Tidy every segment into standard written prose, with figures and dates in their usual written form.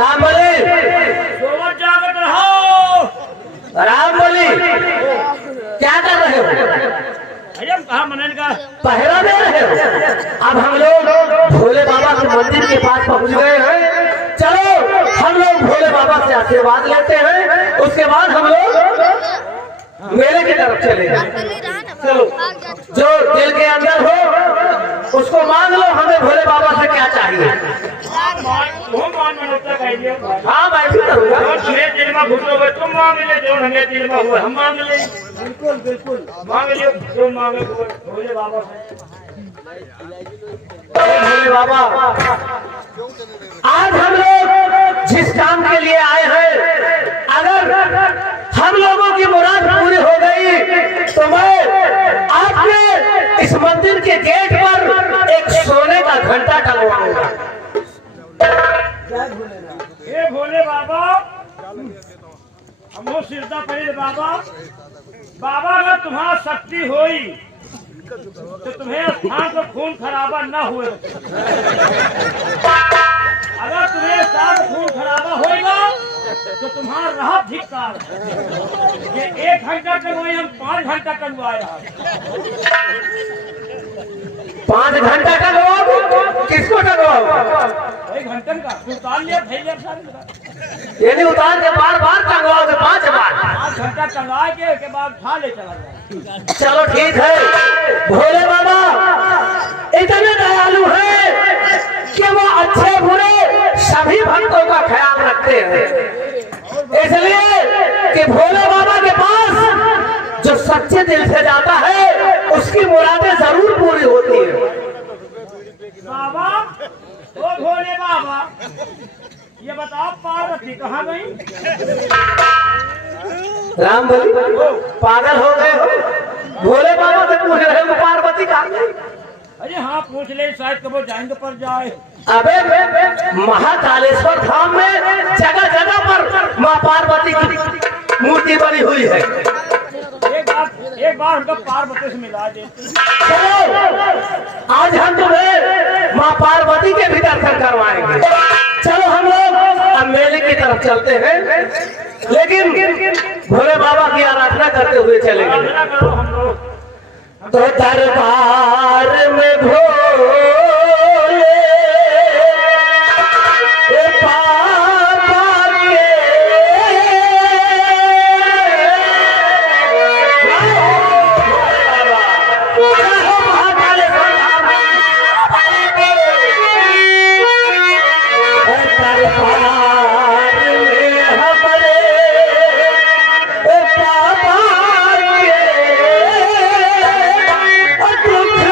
राम बोली जागत रहो। राम बोली क्या कर रहे हो? अरे कहा मनन का पहरा दे रहे हो? अब हम लोग भोले बाबा के मंदिर के पास पहुंच गए हैं। चलो हम लोग भोले बाबा से आशीर्वाद लेते हैं, उसके बाद हम लोग मेले की तरफ चले। चलो जो दिल के अंदर हो उसको मांग लो, हमें भोले बाबा से क्या चाहिए। हाँ मैं भी करूँगा। तुम्हें दिल में घुसोगे तुम मांग ले, जो हमें दिल में हुआ हम मांग ले। बिल्कुल बिल्कुल मांग लियो जो मांगे भोले बाबा से। भोले बाबा आज हम लोग जिस काम के लिए आए हैं, अगर हम लोगों की मुराद पूरी हो गई तो मैं आपके इस मंदिर के गेट पर एक सोने का घंटा टंगवाऊंगा। हे भोले बाबा हमो सिरता पड़े बाबा। बाबा अगर तुम्हारा शक्ति होई तो तुम्हें स्थान पर खून खराबा न हुए। अगर तुम्हें साथ खून खराबा होएगा तो तुम्हारा राहत धिक्कार। ये 1 घंटा टंगवाई हम 5 घंटा टंगवाया। 5 घंटा टंगवाओ? किसको टंगवाओ? 1 घंटे का उतार लिया भैया सारे। यानी उतार के बार बार टंगवाओगे 5 बार? 5 घंटा टंगा के बाद खा ले चला जाए। चलो ठीक है। भोले बाबा इतने दयालु है कि वो अच्छे बुरे सभी भक्तों का ख्याल रखते हैं, इसलिए कि भोले बाबा के पास जो सच्चे दिल से जाता है उसकी मुरादें जरूर पूरी होती है। बाबा ओ भोले बाबा ये बताओ पार्वती कहाँ गई? राम बोली पागल हो गए हो? भोले बाबा से पूछ रहे हो पार्वती कहाँ गई? अरे हाँ पूछ ले, शायद कब जाएंगे पर जाए। अबे महाकालेश्वर धाम में जगह जगह पर माँ पार्वती की मूर्ति बनी हुई है। एक बार हमको पार्वती से मिला दे। चलो आज हम तुम्हें माँ पार्वती के भी दर्शन करवाएंगे। चलो हम लोग अब मेले की तरफ चलते हैं, लेकिन भोले बाबा की आराधना करते हुए चलेंगे। तो दरबार में भोले बाबा के दुख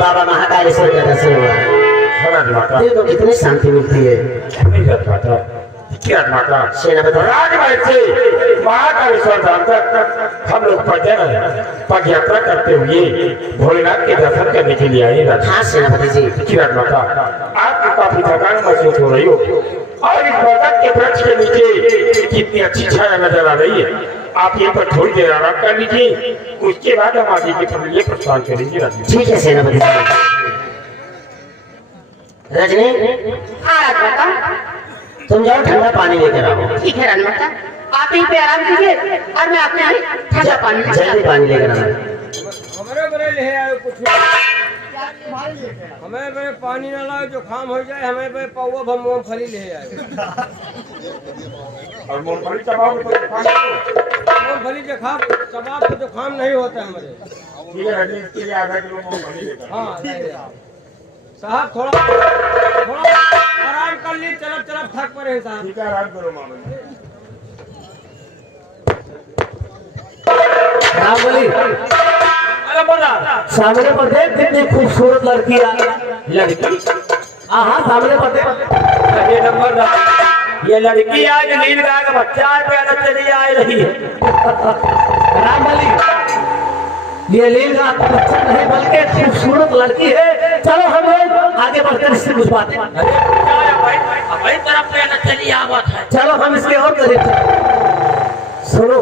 बाबा महाकालेश्वर का दर्शन हुआ है। माता दिल को कितनी शांति मिलती है। क्या माता सेनापति राजमहल से महाकालेश्वर धाम तक हम लोग पद यात्रा करते हुए भोलेनाथ के दर्शन करने के लिए आए। हाँ सेनापति जी। किरण माता आपको काफी थकान महसूस हो रही हो और इस बरगद के वृक्ष के नीचे कितनी अच्छी छाया नजर आ रही है। आप यहाँ पर थोड़ी देर आराम कर लीजिए, उसके बाद हम आगे के लिए प्रस्थान करेंगे। ठीक है सेनापति जी। रजनी हाँ राजमाता। तुम जाओ ठंडा पानी लेकर आओ। ठीक है राजमाता, आप यहीं पे आराम कीजिए और मैं अपने लिए ठंडा पानी जल्दी पानी लेकर आओ। हमारे बड़े ले आए कुछ हमें बड़े पानी ना लाओ जो खाम हो जाए, हमें बड़े पौवा भम मूंगफली ले आए। और मूंगफली चबाओ मूंगफली जो खाम चबाब तो जो खाम नहीं होता है हमारे। ठीक है रजनी, इसके लिए आधा किलो मूंगफली लेकर हाँ साहब थोड़ा आराम कर ली, चलब थक पड़े साहब। ठीक है, आराम करो मामा जी। हाँ बोली। सामने पर देख कितनी खूबसूरत लड़की हाँ सामने पर देख। ये नंबर ये लड़की आज नील गाय का बच्चा पैदा चली आ रही है। राम बोली ये लील का बच्चा नहीं बल्कि खूबसूरत लड़की है। चलो हम लोग आगे बढ़कर इससे कुछ बातें। भाई तरफ पैदा चली आवत है। चलो हम इसके और करीब सुनो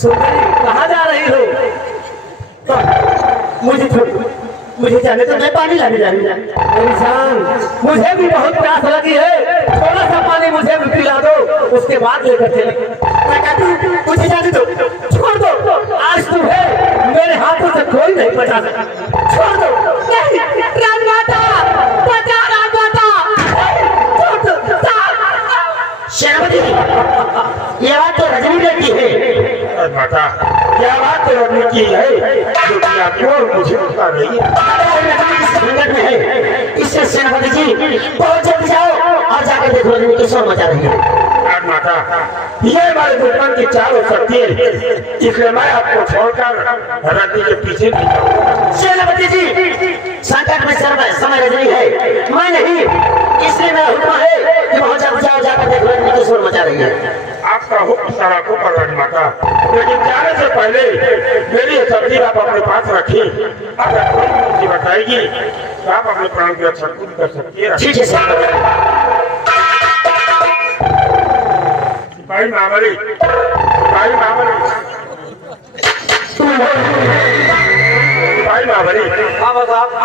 सुंदरी कहाँ जा रही हो? तो मुझे छोड़, मुझे जाने तो मैं पानी लाने जा रही हूँ। मेरी जान मुझे भी बहुत प्यास लगी है, थोड़ा सा पानी मुझे भी पिला दो, उसके बाद लेकर चले। मैं कहती हूँ मुझे जाने दो, छोड़ दो। आज तुम्हें मेरे हाथों से कोई नहीं बचा सकता, छोड़ दो। राजमाता, बचा राजमाता, छोड़ दो। सेनापति ये बात तो रजनी लड़की है। माता क्या बात तो रजनी की है जो कि आपको और मुझे बता रही है। इससे सेनापति जी बहुत जल्दी जाओ और जाकर देखो रजनी की शोर मचा रही है। माता ये हमारे दुश्मन की चाल हो सकती है, इसलिए मैं आपको छोड़कर रजनी के पीछे नहीं जाऊंगा। सेनापति जी संकट में समय रजनी है, मैं नहीं, इसलिए मेरा हुक्म है कि बहुत जल्दी जाओ, जाकर देखो रजनी की शोर मचा रही है। आपका हुक्म सराखों पर रानी माता, लेकिन जाने से पहले मेरी सब्जी आप अपने पास रखी। अगर कोई मुझे बताएगी तो आप अपने प्राण की रक्षा खुद कर सकती है। ठीक है सिपाही महाबली, सिपाही महाबली, सिपाही महाबली,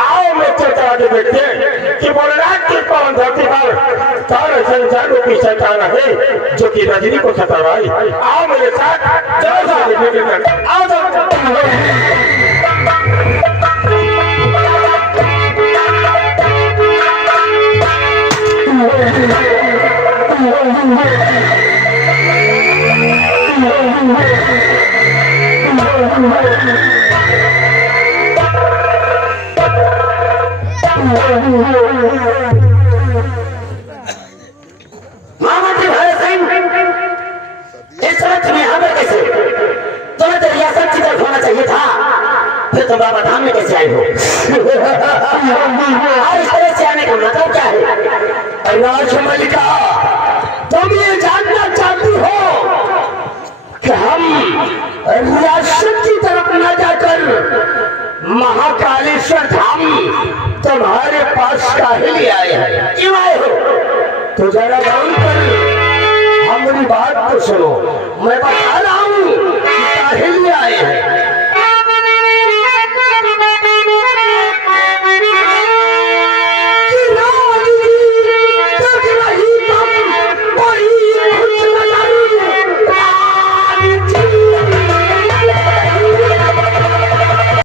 आओ मित्र करा के देखते हैं कि भोलेनाथ की कौन धरती पर कौन संसार रूपी शैतान है जो कि रजनी को सतावाई। आओ मेरे साथ, आओ महामंत्री भरत सिंह इस तरह तुम यहाँ पर कैसे? तुम्हें तो रियासत की तरफ होना चाहिए था, फिर तुम बाबा धाम में कैसे आई हो? और इस तरह से आने का मतलब क्या है? राजमलिका तुम ये जानना चाहती हो कि हम रियासत की तरफ न जाकर महाकालेश्वर धाम तुम्हारे पास काहे लिए आए हैं? क्यों आए हो? तो जरा गौर कर हमारी बात तो सुनो, मैं बता रहा हूँ कि काहे लिए आए हैं।